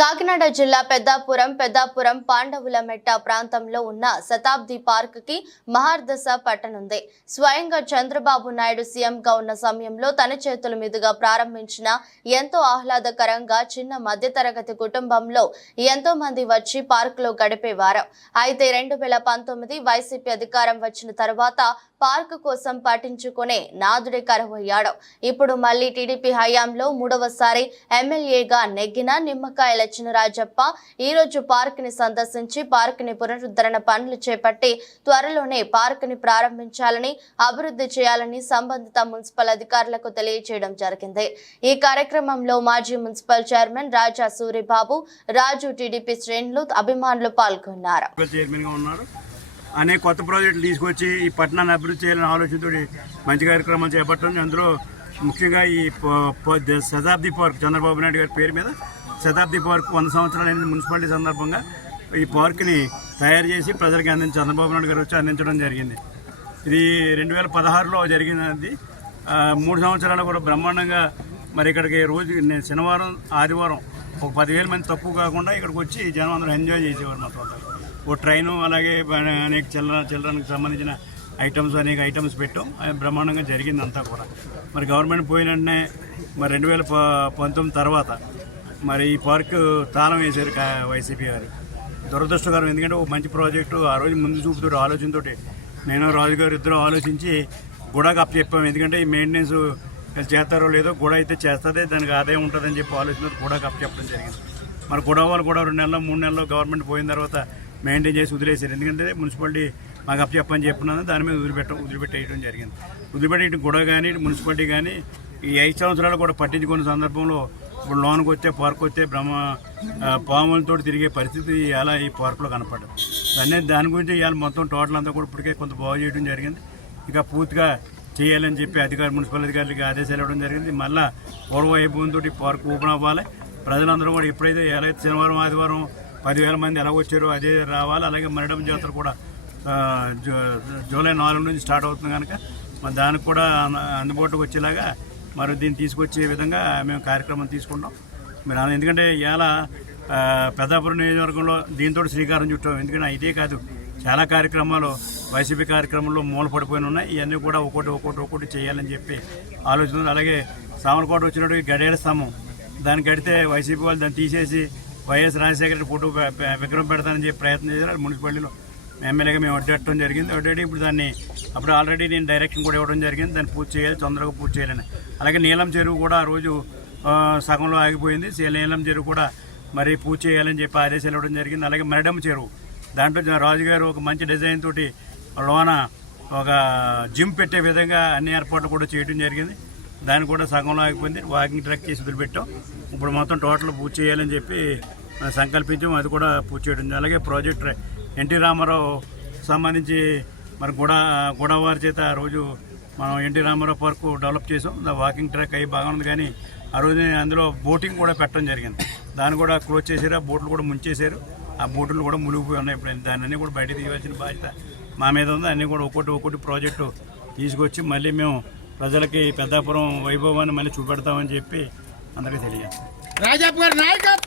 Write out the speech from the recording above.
కాకినాడ జిల్లా పెద్దాపురం పెద్దాపురం పాండవులమెట్ట ప్రాంతంలో ఉన్న శతాబ్ది పార్క్కి మహార్దశ పట్టనుంది. స్వయంగా చంద్రబాబు నాయుడు సీఎంగా ఉన్న సమయంలో తన చేతుల మీదుగా ప్రారంభించిన ఎంతో ఆహ్లాదకరంగా చిన్న మధ్యతరగతి కుటుంబంలో ఎంతో మంది వచ్చి పార్క్లో గడిపేవారు. అయితే రెండు వేల పంతొమ్మిది వైసీపీ అధికారం వచ్చిన తర్వాత పార్క్ కోసం పట్టించుకునే నాదుడి కరువయ్యాడు. ఇప్పుడు మళ్ళీ టీడీపీ హయాంలో మూడవసారి ఎమ్మెల్యేగా నెగ్గిన నిమ్మకాయల చినరాజప్ప ఈ రోజు పార్క్ని సందర్శించి పార్క్ని పునరుద్ధరణ పనులు చేపట్టి త్వరలోనే పార్క్ని ప్రారంభించాలని అభివృద్ధి చేయాలని సంబంధిత మున్సిపల్ అధికారులకు తెలియజేయడం జరిగింది. ఈ కార్యక్రమంలో మాజీ municipal chairman Raja Suribabu Raju TDP శ్రేణులు అభిమానులు పాల్గొన్నారు. మున్సిపల్ ఉన్నారు. అనేక కొత్త ప్రాజెక్టులు తీసుకొచ్చి ఈ పట్టణాన్ని అభివృద్ధి చేయాలని ఆలోచనతో మంచి కార్యక్రమాలు చేపట్టడం. అందులో ముఖ్యంగా ఈ శతాబ్ది పార్క్ చంద్రబాబు నాయుడు గారి పేరు మీద శతాబ్ది పార్క్ వంద సంవత్సరాలు అనేది మున్సిపాలిటీ సందర్భంగా ఈ పార్క్ని తయారు చేసి ప్రజలకు అందించి చంద్రబాబు నాయుడు గారు వచ్చి అందించడం జరిగింది. ఇది రెండు వేల పదహారులో జరిగినది. మూడు సంవత్సరాలు కూడా బ్రహ్మాండంగా మరి ఇక్కడికి రోజు నేను శనివారం ఆదివారం ఒక పదివేల మంది తక్కువ కాకుండా ఇక్కడికి వచ్చి జనం అందరూ ఎంజాయ్ చేసేవారు మా తోట ఓ ట్రైను అలాగే అనేక చిల్లర చిల్లరకు సంబంధించిన ఐటమ్స్ అనేక ఐటమ్స్ పెట్టాం. అది బ్రహ్మాండంగా జరిగింది అంతా కూడా. మరి గవర్నమెంట్ పోయిన వెంటనే మరి రెండు వేల ప- పంతొమ్మిది తర్వాత మరి ఈ పార్క్ తాళం వేశారు వైసీపీ గారు. దురదృష్టకరం ఎందుకంటే ఒక మంచి ప్రాజెక్టు ఆ రోజు ముందు చూపుతూ ఆలోచనతో నేను రాజుగారు ఇద్దరు ఆలోచించి గుడకు అప్ చెప్పాము ఎందుకంటే ఈ మెయింటెనెన్స్ చేస్తారో లేదో గుడ అయితే చేస్తుంది దానికి ఆదాయం ఉంటుందని చెప్పి ఆలోచన గుడకు అప్ చెప్పడం జరిగింది. మరి గుడ వాళ్ళు కూడా రెండు నెలలు మూడు నెలలు గవర్నమెంట్ పోయిన తర్వాత మెయింటైన్ చేసి వదిలేశారు. ఎందుకంటే మున్సిపాలిటీ మాకు అప్ చెప్పని చెప్పినాను దాని మీద వదిలిపెట్ట వదిలిపెట్టేయడం జరిగింది. వదిలిపెట్టేయడం ఇటు గుడ కానీ మున్సిపాలిటీ కానీ ఈ ఐదు సంవత్సరాలు కూడా పట్టించుకున్న సందర్భంలో ఇప్పుడు లోనికి వచ్చే పార్క్ వచ్చే బ్రహ్మ పాములతో తిరిగే పరిస్థితి అలా ఈ పార్కులో కనపడదు దాన్ని దాని గురించి ఇవాళ మొత్తం టోటల్ అంతా కూడా ఇప్పటికే కొంత బాగు చేయడం జరిగింది. ఇక పూర్తిగా చేయాలని చెప్పి అధికారి మున్సిపల్ అధికారులకి ఆదేశాలు ఇవ్వడం జరిగింది. మళ్ళా పూర్వవైభవంతో ఈ పార్క్ ఓపెన్ అవ్వాలి. ప్రజలందరూ కూడా ఎప్పుడైతే ఎలా శనివారం ఆదివారం పదివేల మంది ఎలా వచ్చారో అదే రావాలి. అలాగే మరణం జాతర కూడా జూలై నాలుగు నుంచి స్టార్ట్ అవుతుంది కనుక మరి దానికి కూడా అన- అందుబాటులోకి వచ్చేలాగా మరి దీన్ని తీసుకొచ్చే విధంగా మేము కార్యక్రమం తీసుకుంటాం మీరు ఎందుకంటే ఇవాళ పెద్దాపురం నియోజకవర్గంలో దీంతో శ్రీకారం చుట్టాం. ఎందుకంటే ఇదే కాదు చాలా కార్యక్రమాలు వైసీపీ కార్యక్రమంలో మూలపడిపోయిన ఉన్నాయి. ఇవన్నీ కూడా ఒకటి ఒకటి ఒక్కొక్కటి చేయాలని చెప్పి ఆలోచన అలాగే సామలకోట వచ్చినట్టు గడియార స్తంభం దాన్ని కడితే వైసీపీ వాళ్ళు దాన్ని తీసేసి వైఎస్ రాజశేఖర రెడ్డి ఫోటో విగ్రహం పెడతానని చెప్పి ప్రయత్నం చేశారు. మున్సిపాలిటీలో ఎమ్మెల్యేగా మేము అడ్డట్టడం జరిగింది. అడ్డడి ఇప్పుడు దాన్ని అప్పుడు ఆల్రెడీ నేను డైరెక్షన్ కూడా ఇవ్వడం జరిగింది. దాన్ని పూర్తి చేయాలి తొందరగా పూర్తి చేయాలని. అలాగే నీలం చెరువు కూడా ఆ రోజు సగంలో ఆగిపోయింది. సే- నీలం చెరువు కూడా మరి పూర్తి చేయాలని చెప్పి ఆదేశాలు ఇవ్వడం జరిగింది. అలాగే మరిడమ్మ చెరువు. దాంట్లో రాజుగారు ఒక మంచి డిజైన్ తోటి లోన ఒక జిమ్ పెట్టే విధంగా అన్ని ఏర్పాట్లు కూడా చేయడం జరిగింది. దాన్ని కూడా సగంలో ఆగిపోయింది. వాకింగ్ ట్రాక్ చేసి వదిలిపెట్టాం. ఇప్పుడు మొత్తం టోటల్ పూర్తి చేయాలని చెప్పి సంకల్పించాం. అది కూడా పూర్తి చేయడం అలాగే ప్రాజెక్ట్ ఎన్టీ రామారావు సంబంధించి మరి గుడ గుడవారి చేత ఆ రోజు మనం ఎన్టీ రామారావు పార్కు డెవలప్ చేసాం. వాకింగ్ ట్రాక్ అయ్యి బాగా ఉంది కానీ ఆ రోజు అందులో బోటింగ్ కూడా పెట్టడం జరిగింది. దాన్ని కూడా క్లోజ్ చేశారు. ఆ బోట్లు కూడా ముంచేశారు. ఆ బోట్లు కూడా మునిగిపోయి ఉన్నాయి. ఇప్పుడు దాన్ని అన్నీ కూడా బయట తీయవలసిన బాధ్యత మా మీద ఉంది. అన్నీ కూడా ఒక్కొక్కటి ఒక్కొక్కటి ప్రాజెక్టు తీసుకొచ్చి మళ్ళీ మేము ప్రజలకి పెద్దాపురం వైభవాన్ని మళ్ళీ చూపెడతామని చెప్పి అందరికీ తెలియజేస్తాం. రాజాపు గారి నాయకత్వం!